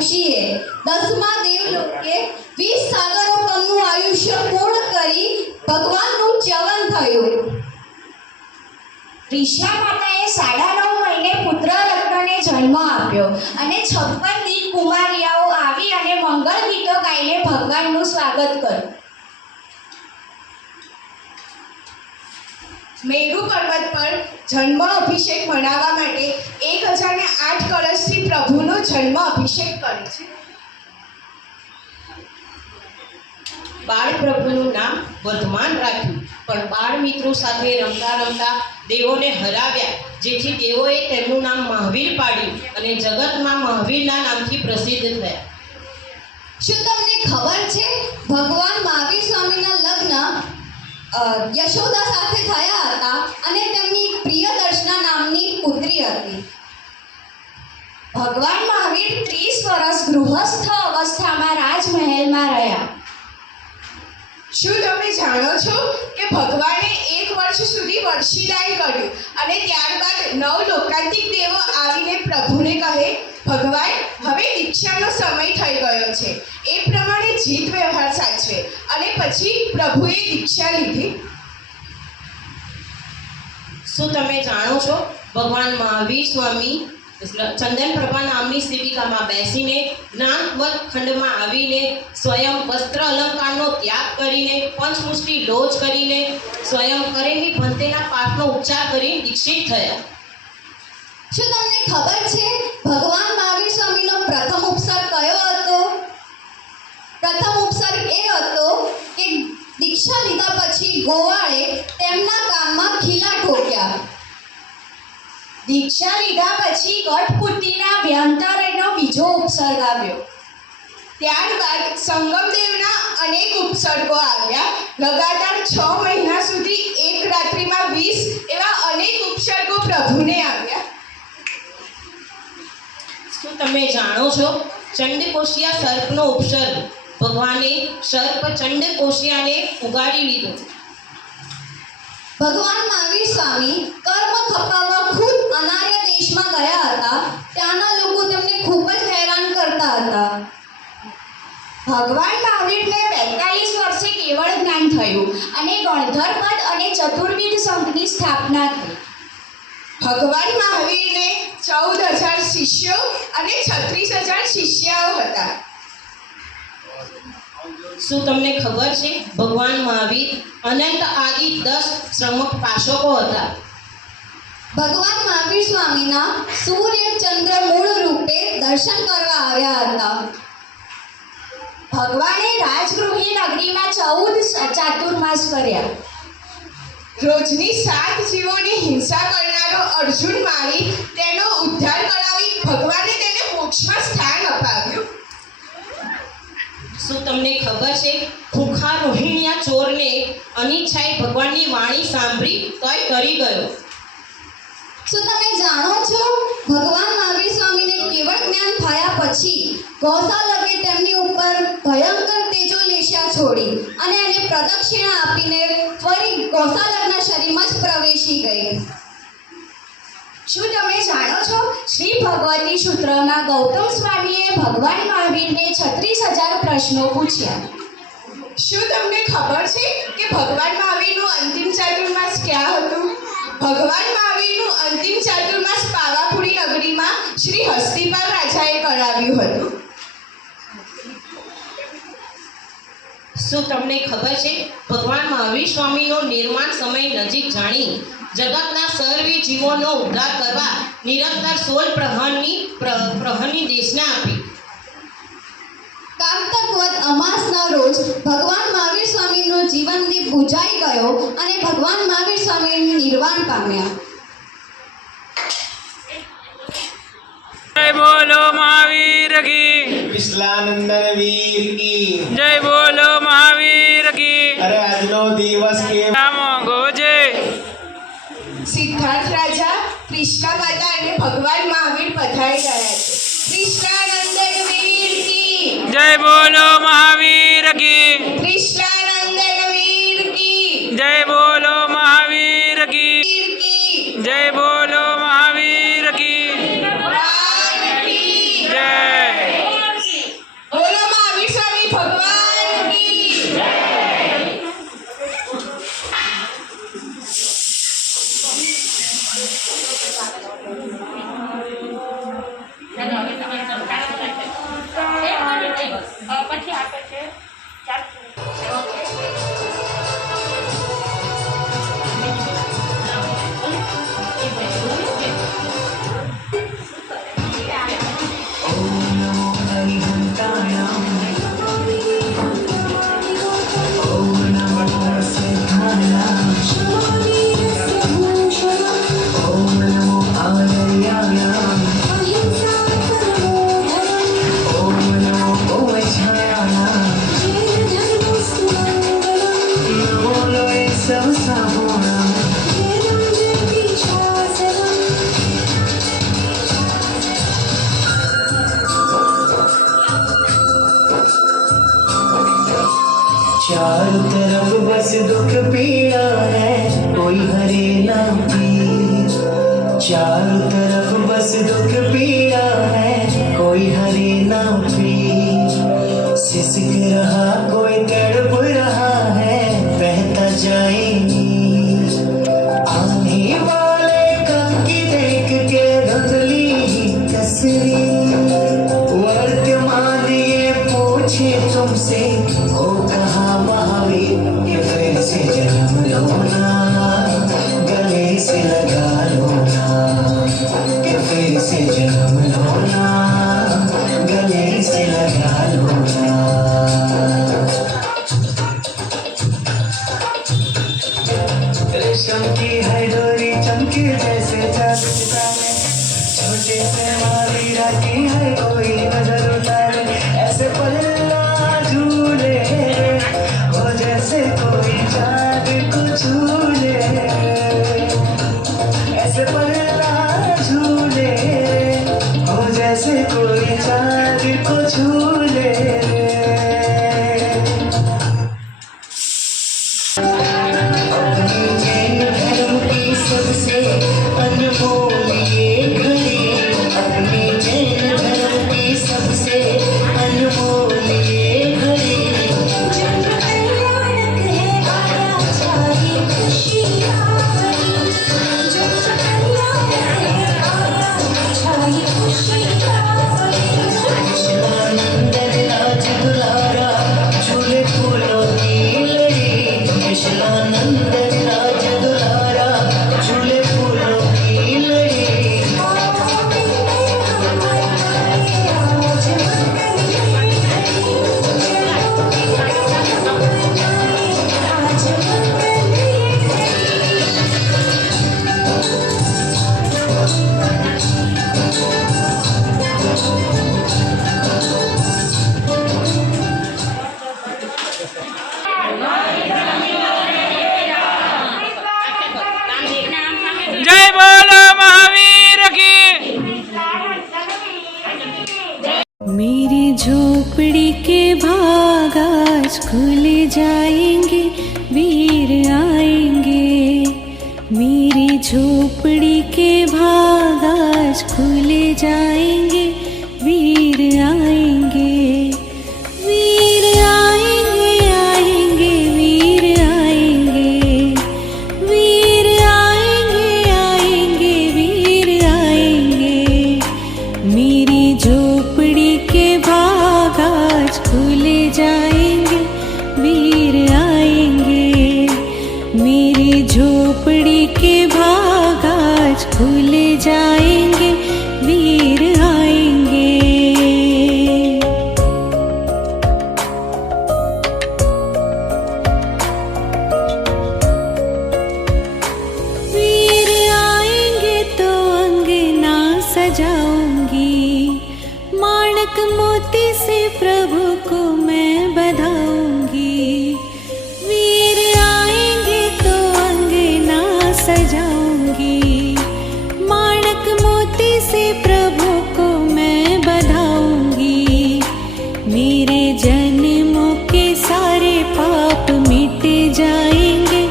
ઋષિએ 10મા દેવલોકે 20 સાગરો પરનું આયુષ્ય પૂર્ણ કરી ભગવાનનું ચ્યવન થયું. ઋષા માતાએ 9.5 મહિને પુત્ર રત્નને જન્મ આપ્યો અને 56 દીક કુમારિયાઓ આવી અને મંગળ ગીતો ગાઈને ભગવાનનું સ્વાગત કર્યું. મેરુ પર્વત પર જન્મ અભિષેક મનાવવા માટે 1008 કળશથી પ્રભુનો જન્મ અભિષેક કરે છે. બાળ પ્રભુનું નામ વર્ધમાન રાખ્યું, પણ બાળ મિત્રો સાથે રમતા રમતા દેવોને હરાવ્યા, જેથી દેવોએ તેમનું નામ મહાવીર પાડ્યું અને જગતમાં મહાવીરના નામથી પ્રસિદ્ધ થયા. શું તમને ખબર છે ભગવાન મહાવીર સ્વામીના લગ્ન યશોદા સાથે થયા હતા અને તેમની પ્રિયદર્શના નામની પુત્રી હતી. ભગવાન મહાવીર 30 વર્ષ ગૃહસ્થ અવસ્થામાં રાજમહેલમાં રહ્યા. શું તમે જાણો છો કે ભગવાને 1 વર્ષ સુધી વર્ષીદાન કર્યું અને ત્યારબાદ 9 લોકાંતિક દેવો આવીને પ્રભુને કહે, ભગવાન, હવે દીક્ષાનો સમય થઈ ગયો છે. એ પ્રમાણે જીત વ્યવહાર સાચવે અને પછી પ્રભુએ દીક્ષા લીધી. શું તમે જાણો છો ભગવાન મહાવીર સ્વામી ચંદન પ્રભા નામની સેવિકામાં બેસીને જ્ઞાનવત ખંડમાં આવીને સ્વયં વસ્ત્ર અલંકારનો ત્યાગ કરીને પંચમુષ્ટિ લોજ કરીને સ્વયં કરેલી ભંતેના પાઠનો ઉચ્ચાર કરી દીક્ષિત થયા. શું તમને ખબર છે ભગવાન મહાવીર સ્વામીનો પ્રથમ ઉપસર્ગ કયો હતો? પ્રથમ ઉપસર્ગ એ હતો કે દીક્ષા લીધા પછી ગોવાળે તેમના કામમાં ખીલા ઠોક્યા. દીક્ષા લીધા પછી કઠપુતળીના વ્યંતરનો બીજો ઉપસર્ગ આવ્યો. ત્યારબાદ સંગમદેવના અનેક ઉપસર્ગો આવ્યા. લગાતાર 6 મહિના સુધી એક રાત્રિમાં 20 એવા અનેક ઉપસર્ગો પ્રભુને આવ્યા. શું તમે જાણો છો ચંડકોશિયા સર્પનો ઉપસર્ગ? ભગવાને સર્પ ચંડકોશિયાને ઉગાડી લીધો. ભગવાન મહાવીર સ્વામી કર્મ ખપાવવા ખુદ અનાર્ય દેશમાં ગયા હતા. ત્યાંના લોકો તેમને ખૂબ જ હેરાન કરતા હતા. ભગવાન મહાવીરને 45 વર્ષે કેવળ જ્ઞાન થયું અને ગણધરપદ અને ચતુર્વિધ સંઘની સ્થાપના થઈ. ભગવાન મહાવીરને 14,000 શિષ્યો અને 36,000 શિષ્યાઓ હતા. શું તમને ખબર છે ભગવાન મહાવીર અનંત આદિ 10 શ્રમક પાશકો હતા. ભગવાન મહાવીર સ્વામીના સૂર્ય ચંદ્ર મૂળ રૂપે દર્શન કરવા આવ્યા હતા. ભગવાને રાજગૃહની નગરીમાં 14 ચાતુર્માસ કર્યા. રોજની 7 જીવોની હિંસા કરનારો અર્જુન મારી તેનો ઉદ્ધાર કરાવી ભગવાને તેને મોક્ષમાં સ્થાન અપાવ્યું. શું તમને ખબર છે ભૂખા રોહિણિયા ચોરને અનિચ્છાએ ભગવાનની વાણી સાંભળી તોય કરી ગયો. શું તમે જાણો છો ભગવાન મહાવીર સ્વામીને કેવળ જ્ઞાન થયા પછી ગૌશાલકે તેમની ઉપર ભયંકર તેજોલેશા છોડી અને એને પ્રદક્ષિણા આપીને ફરી ગૌશાલકના શરીરમાં જ પ્રવેશી ગઈ. શું તમે જાણો છો શ્રી ભગવતી સૂત્રમાં ગૌતમ સ્વામીએ ભગવાન મહાવીરને 36,000 પ્રશ્નો પૂછ્યા. શું તમને ખબર છે કે ભગવાન મહાવીરનું અંતિમ ચાતુર્માસ ક્યાં હતું? ભગવાન મહાવીરનું અંતિમ ચાતુર્માસ પાવાપુરી નગરીમાં શ્રી હસ્તિપાલ રાજાએ કરાવ્યું હતું. શું તમને ખબર છે ભગવાન મહાવીર સ્વામીનો નિર્માણ સમય નજીક જાણી જગતના સર્વે જીવોનો ઉદ્ધાર કરવા નિરંતર 16 પ્રહરની દેશના આપી. કારતક વદ અમાસના રોજ ભગવાન મહાવીર સ્વામીનો જીવનદીપ બુઝાઈ ગયો અને ભગવાન મહાવીર સ્વામી નિર્વાણ પામ્યા. जय बोलो महावीर की, विश्लानंदन वीर की जय बोलो महावीर की. अरे આજનો દિવસ કે राम गोजे સિદ્ધાર્થ રાજા, કૃષ્ણ માતા અને ભગવાન મહાવીર પધારી ગયા છે. કૃષ્ણાનંદન વીર કી, जय बोलो महावीर की, કૃષ્ણાનંદન વીર કી, जय बोलो महावीर की, વીર કી, जय बोलो महावीर की રામ કી जय. चारों तरफ बस दुख पीड़ा है, कोई हरे ना पीर। चारों तरफ बस दुख पीड़ा है, कोई हरे ना पीर। सिसक रहा कोई तड़प रहा है, बहता जाएंगी। आने वाले कल की देख के धुंधली तस्वीर। वर्तमान ये पूछे तुमसे, हो कहाँ महावीर? ये फिर से जन्म लो ना, गले से लगा लो ना। ये फिर से जन्म लो ना, गले से लगा लो ना। रेशम की है डोरी चमके जैसे चांद सितारे, छोटे से माली राखी है कोई नजर उतारे। ऐसे पल्ला झूले वो जैसे कोई चांद को झूले। ऐसे पल्ला झूले वो जैसे कोई चांद को झूले। धर्म की सबसे अनमोल ये घड़ी, अपने जैन धर्म की सबसे अनमोल ये घड़ी। जब कल्याणक है आया चाहे खुशियाँ भरी, जब कल्याणक है आया चाहे खुशियाँ भरी। कृष्णानंदन राज दुलारा झूले फूलों की लड़ी। कृष्णानंदन राज दुलारा झूले फूलों की लड़ी। जय बोलो महावीर की। मेरी झोपड़ी के भाग आज खुल जाएंगे, वीर आएंगे। मेरी झोपड़ी के भाग आज खुल जाएंगे, वीर आएंगे। वीर आएंगे, आएंगे, वीर आएंगे। वीर आएंगे, आएंगे, वीर आएंगे। मेरी झोपड़ी के भाग आज खुल जाएंगे, वीर आएंगे। मेरी झोपड़ी के भाग आज खुल जाएंगे, वीर आएंगे। वीर आएंगे तो अंगना सजाऊंगी, माणक मोती से प्रभु को मैं बधाऊंगी। वीर आएंगे तो अंगना सजाऊंगी, माणक मोती से प्रभु को मैं बधाऊंगी। मेरे जन्मों के सारे पाप मिट जाएंगे,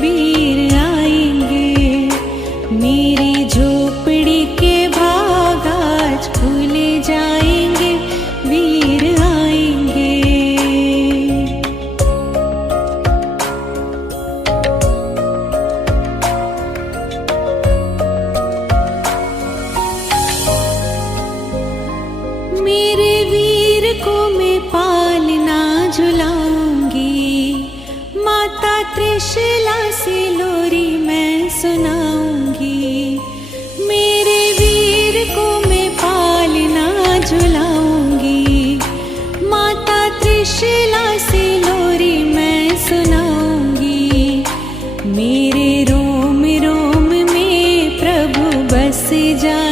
वीर आएंगे। मेरी झोपड़ी के भाग आज खुल जाएंगे, वीर आएंगे। मेरे वीर को मैं पालना झुलाऊंगी, माता त्रिशला से लोरी मैं सुनाऊंगी। मेरे वीर को मैं पालना झुलाऊंगी, माता त्रिशला से लोरी मैं सुनाऊंगी। मेरे रोम रोम में प्रभु बस जाए